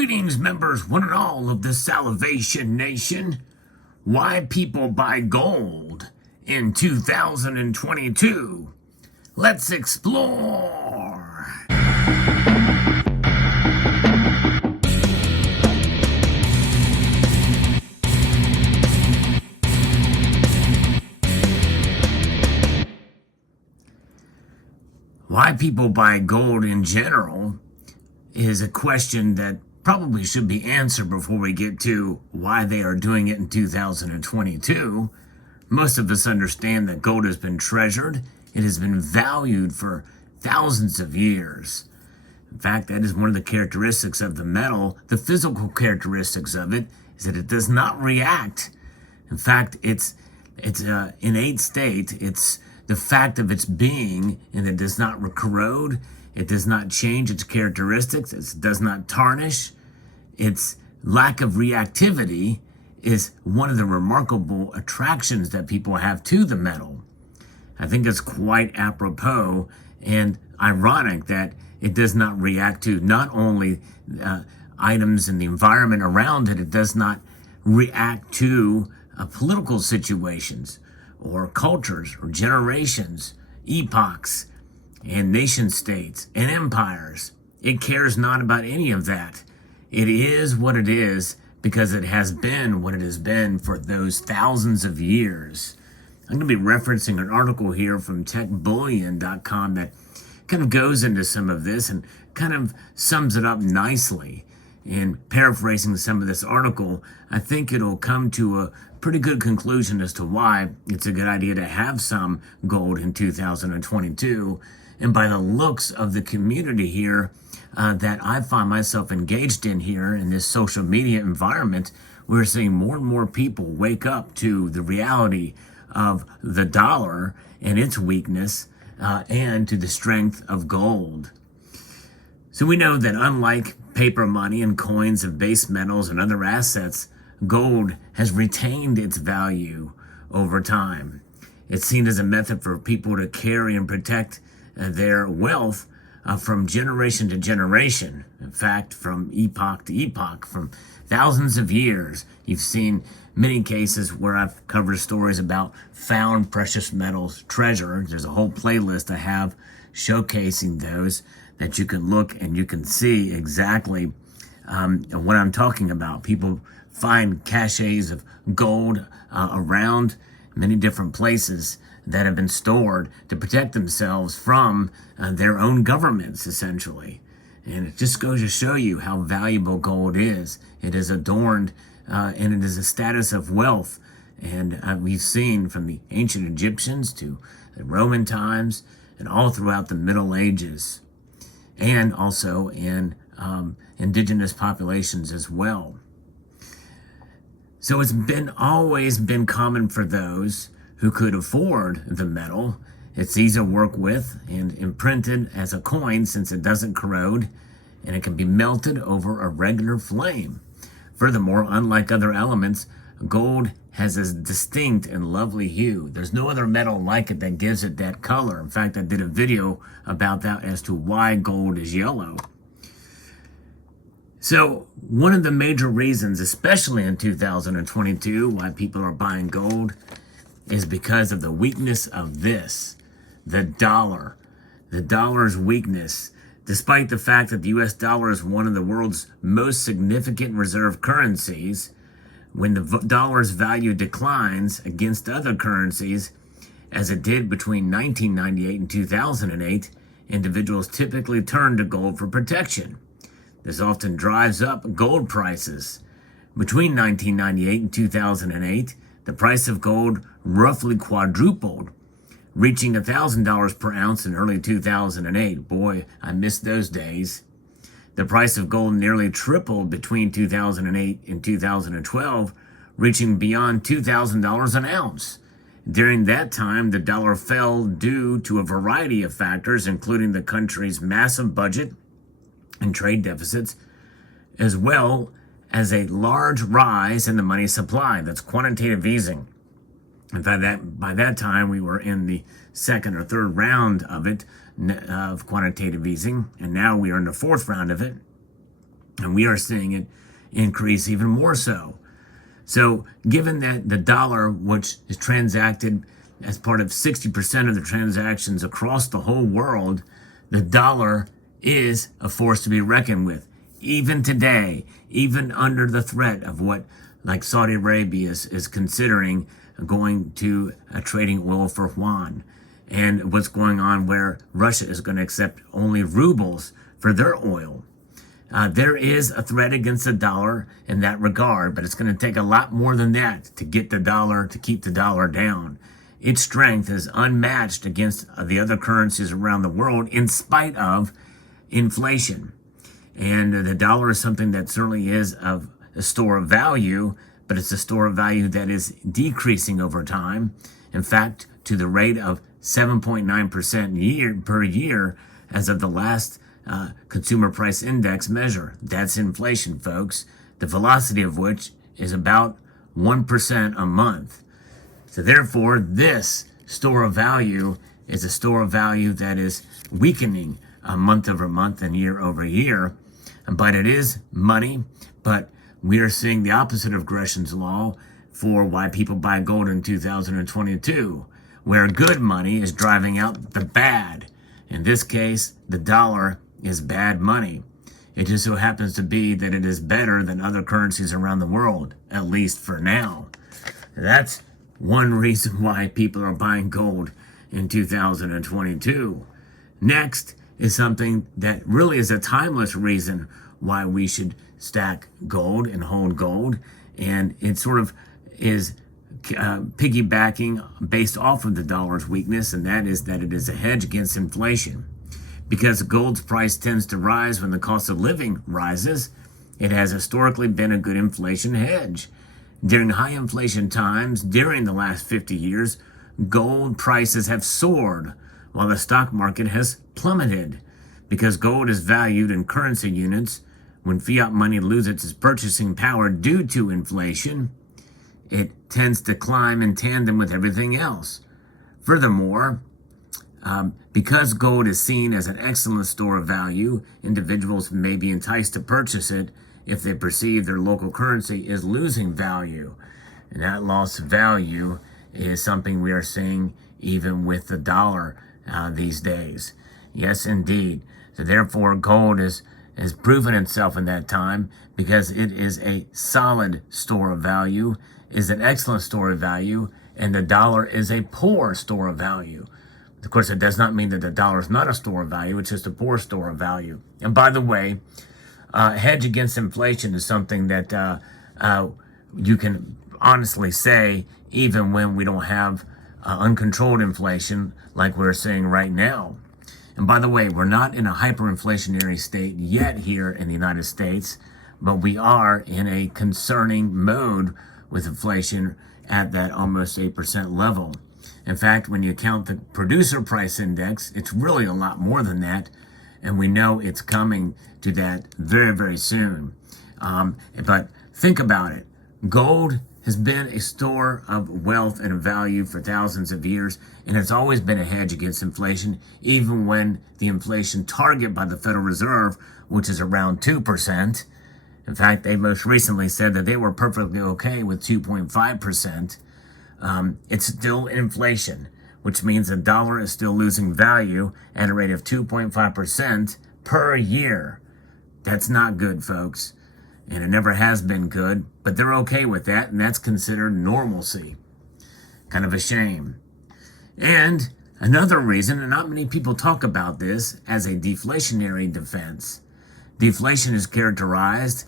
Greetings, members, one and all of the Salivation Nation. Why people buy gold in 2022? Let's explore. Why people buy gold in general is a question that probably should be answered before we get to why they are doing it in 2022. Most of us understand that gold has been treasured. It has been valued for thousands of years. In fact, that is one of the characteristics of the metal. The physical characteristics of it is that it does not react. In fact, it's an innate state. It's the fact of its being, and it does not corrode. It does not change its characteristics. It does not tarnish. Its lack of reactivity is one of the remarkable attractions that people have to the metal. I think it's quite apropos and ironic that it does not react to not only items in the environment around it, it does not react to political situations or cultures or generations, epochs, and nation states and empires. It cares not about any of that. It is what it is because it has been what it has been for those thousands of years. I'm going to be referencing an article here from techbullion.com that kind of goes into some of this and kind of sums it up nicely. In paraphrasing some of this article, I think it'll come to a pretty good conclusion as to why it's a good idea to have some gold in 2022. And by the looks of the community here that I find myself engaged in here in this social media environment, we're seeing more and more people wake up to the reality of the dollar and its weakness and to the strength of gold. So we know that unlike paper money and coins of base metals and other assets, gold has retained its value over time. It's seen as a method for people to carry and protect their wealth from generation to generation. In fact, from epoch to epoch, from thousands of years. You've seen many cases where I've covered stories about found precious metals treasure. There's a whole playlist I have showcasing those that you can look and you can see exactly what I'm talking about. People find caches of gold around many different places that have been stored to protect themselves from their own governments, essentially. And it just goes to show you how valuable gold is. It is adorned and it is a status of wealth. And we've seen from the ancient Egyptians to the Roman times and all throughout the Middle Ages, and also in indigenous populations as well. So it's always been common for those who could afford the metal. It's easy to work with and imprinted as a coin since it doesn't corrode and it can be melted over a regular flame. Furthermore, unlike other elements, gold has a distinct and lovely hue. There's no other metal like it that gives it that color. In fact, I did a video about that as to why gold is yellow. So one of the major reasons, especially in 2022, why people are buying gold is because of the weakness of this, the dollar. The dollar's weakness, despite the fact that the US dollar is one of the world's most significant reserve currencies, when the dollar's value declines against other currencies, as it did between 1998 and 2008, individuals typically turn to gold for protection. This often drives up gold prices. Between 1998 and 2008, the price of gold roughly quadrupled, reaching $1,000 per ounce in early 2008. Boy, I miss those days. The price of gold nearly tripled between 2008 and 2012, reaching beyond $2,000 an ounce. During that time, the dollar fell due to a variety of factors, including the country's massive budget and trade deficits, as well as a large rise in the money supply. That's quantitative easing. In fact, by that time, we were in the second or third round of it, of quantitative easing, and now we are in the fourth round of it. And we are seeing it increase even more so. So given that the dollar, which is transacted as part of 60% of the transactions across the whole world, the dollar is a force to be reckoned with. Even today, even under the threat of what like Saudi Arabia is considering going to trading oil for yuan, and what's going on where Russia is going to accept only rubles for their oil. There is a threat against the dollar in that regard, but it's going to take a lot more than that to get the dollar, to keep the dollar down. Its strength is unmatched against the other currencies around the world in spite of inflation. And the dollar is something that certainly is of a store of value, but it's a store of value that is decreasing over time. In fact, to the rate of 7.9% per year as of the last consumer price index measure. That's inflation, folks, the velocity of which is about 1% a month. So therefore, this store of value is a store of value that is weakening month over month and year over year. But it is money, but we are seeing the opposite of Gresham's law for why people buy gold in 2022, where good money is driving out the bad. In this case, the dollar is bad money. It just so happens to be that it is better than other currencies around the world, at least for now. That's one reason why people are buying gold in 2022. Next is something that really is a timeless reason why we should stack gold and hold gold. And it sort of is piggybacking based off of the dollar's weakness, and that is that it is a hedge against inflation. Because gold's price tends to rise when the cost of living rises, it has historically been a good inflation hedge. During high inflation times, during the last 50 years, gold prices have soared while the stock market has plummeted. Because gold is valued in currency units, when fiat money loses its purchasing power due to inflation, it tends to climb in tandem with everything else. Furthermore, because gold is seen as an excellent store of value, individuals may be enticed to purchase it if they perceive their local currency is losing value. And that loss of value is something we are seeing even with the dollar these days. Yes, indeed. So therefore, gold has proven itself in that time because it is a solid store of value, is an excellent store of value, and the dollar is a poor store of value. Of course, it does not mean that the dollar is not a store of value. It's just a poor store of value. And by the way, hedge against inflation is something that you can honestly say even when we don't have uncontrolled inflation like we're seeing right now. And by the way, we're not in a hyperinflationary state yet here in the United States, but we are in a concerning mode with inflation at that almost 8% level. In fact, when you count the producer price index, it's really a lot more than that. And we know it's coming to that very, very soon. But think about it. Gold has been a store of wealth and value for thousands of years, and it's always been a hedge against inflation, even when the inflation target by the Federal Reserve, which is around 2%. In fact, they most recently said that they were perfectly okay with 2.5%. It's still inflation, which means the dollar is still losing value at a rate of 2.5% per year. That's not good, folks. And it never has been good, but they're okay with that, and that's considered normalcy. Kind of a shame. And another reason, and not many people talk about this, as a deflationary defense. Deflation is characterized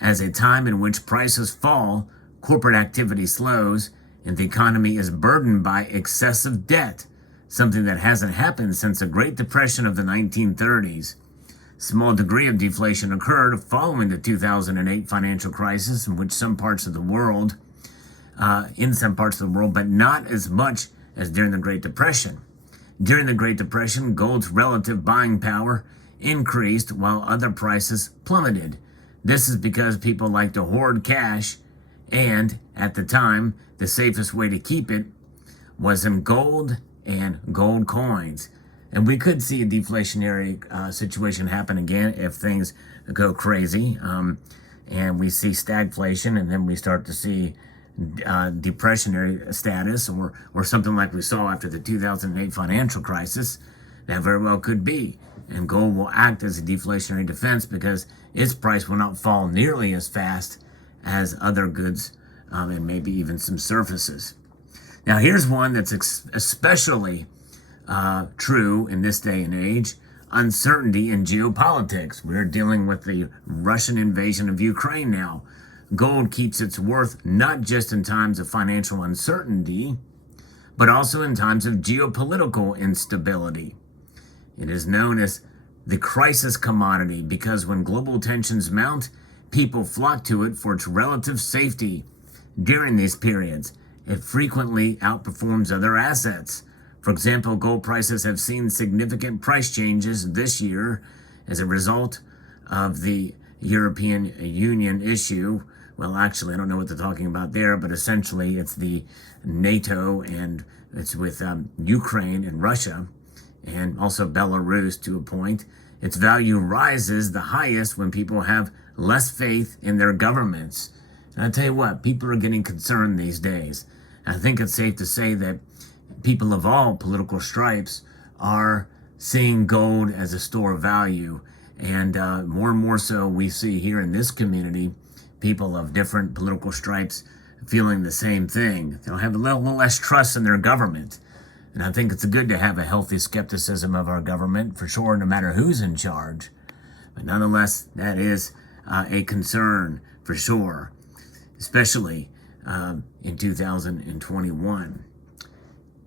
as a time in which prices fall, corporate activity slows, and the economy is burdened by excessive debt, something that hasn't happened since the Great Depression of the 1930s. Small degree of deflation occurred following the 2008 financial crisis in some parts of the world, but not as much as during the Great Depression. During the Great Depression, gold's relative buying power increased while other prices plummeted. This is because people like to hoard cash, and at the time, the safest way to keep it was in gold and gold coins. And we could see a deflationary situation happen again if things go crazy. And we see stagflation, and then we start to see depressionary status, or something like we saw after the 2008 financial crisis. That very well could be. And gold will act as a deflationary defense because its price will not fall nearly as fast as other goods and maybe even some services. Now, here's one that's especially true in this day and age: uncertainty in geopolitics. We're dealing with the Russian invasion of Ukraine now. Gold keeps its worth not just in times of financial uncertainty, but also in times of geopolitical instability. It is known as the crisis commodity because when global tensions mount, people flock to it for its relative safety. During these periods, it frequently outperforms other assets. For example, gold prices have seen significant price changes this year as a result of the European Union issue. Well, actually, I don't know what they're talking about there, but essentially it's the NATO, and it's with Ukraine and Russia, and also Belarus to a point. Its value rises the highest when people have less faith in their governments. And I tell you what, people are getting concerned these days. I think it's safe to say that people of all political stripes are seeing gold as a store of value. And more and more so we see here in this community, people of different political stripes feeling the same thing. They'll have a little less trust in their government. And I think it's good to have a healthy skepticism of our government, for sure, no matter who's in charge. But nonetheless, that is a concern, for sure, especially in 2021.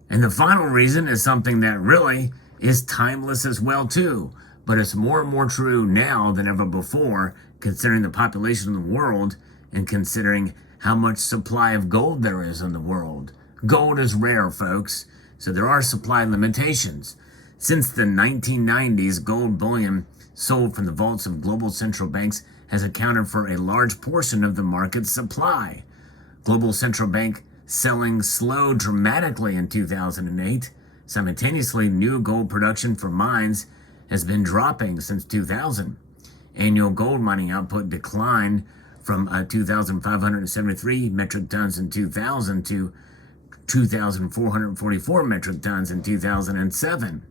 And the final reason is something that really is timeless as well, too. But it's more and more true now than ever before, considering the population of the world and considering how much supply of gold there is in the world. Gold is rare, folks. So there are supply limitations. Since the 1990s, gold bullion sold from the vaults of global central banks has accounted for a large portion of the market's supply. Global central bank selling slowed dramatically in 2008. Simultaneously, new gold production from mines has been dropping since 2000. Annual gold mining output declined from 2,573 metric tons in 2000 to 2,444 metric tons in 2007.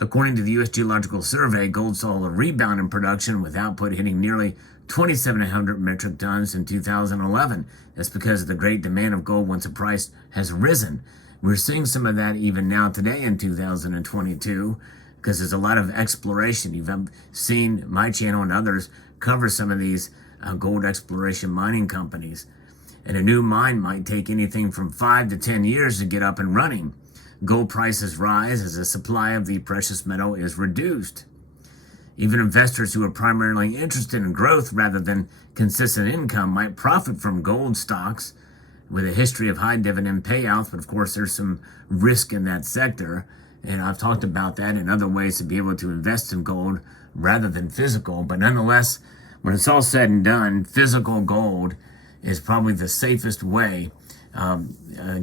According to the U.S. Geological Survey, gold saw a rebound in production with output hitting nearly 2,700 metric tons in 2011. That's because of the great demand of gold once the price has risen. We're seeing some of that even now today in 2022 because there's a lot of exploration. You've seen my channel and others cover some of these gold exploration mining companies. And a new mine might take anything from 5 to 10 years to get up and running. Gold prices rise as the supply of the precious metal is reduced. Even investors who are primarily interested in growth rather than consistent income might profit from gold stocks with a history of high dividend payouts, but of course there's some risk in that sector. And I've talked about that in other ways to be able to invest in gold rather than physical. But nonetheless, when it's all said and done, physical gold is probably the safest way,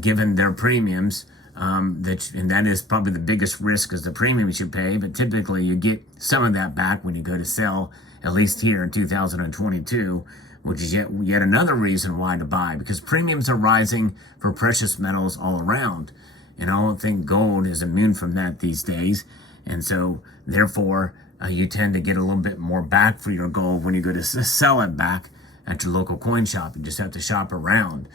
given their premiums, and that is probably the biggest risk is the premiums you pay, but typically you get some of that back when you go to sell, at least here in 2022, which is yet another reason why to buy, because premiums are rising for precious metals all around, and I don't think gold is immune from that these days, and so therefore you tend to get a little bit more back for your gold when you go to sell it back at your local coin shop. You just have to shop around.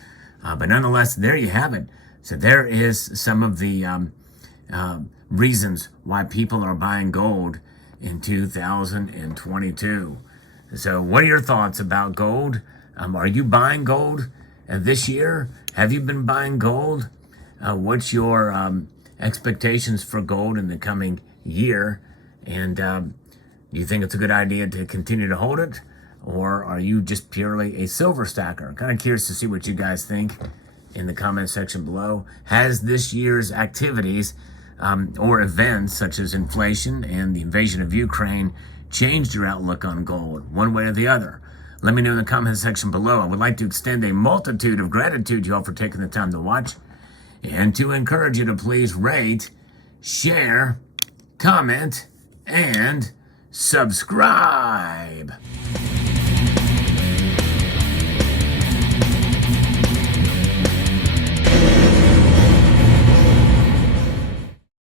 But nonetheless, there you have it. So there is some of the reasons why people are buying gold in 2022. So what are your thoughts about gold? Are you buying gold this year? Have you been buying gold? What's your expectations for gold in the coming year? And do you think it's a good idea to continue to hold it? Or are you just purely a silver stacker? I'm kind of curious to see what you guys think in the comment section below. Has this year's activities or events such as inflation and the invasion of Ukraine changed your outlook on gold, one way or the other? Let me know in the comment section below. I would like to extend a multitude of gratitude to you all for taking the time to watch and to encourage you to please rate, share, comment, and subscribe.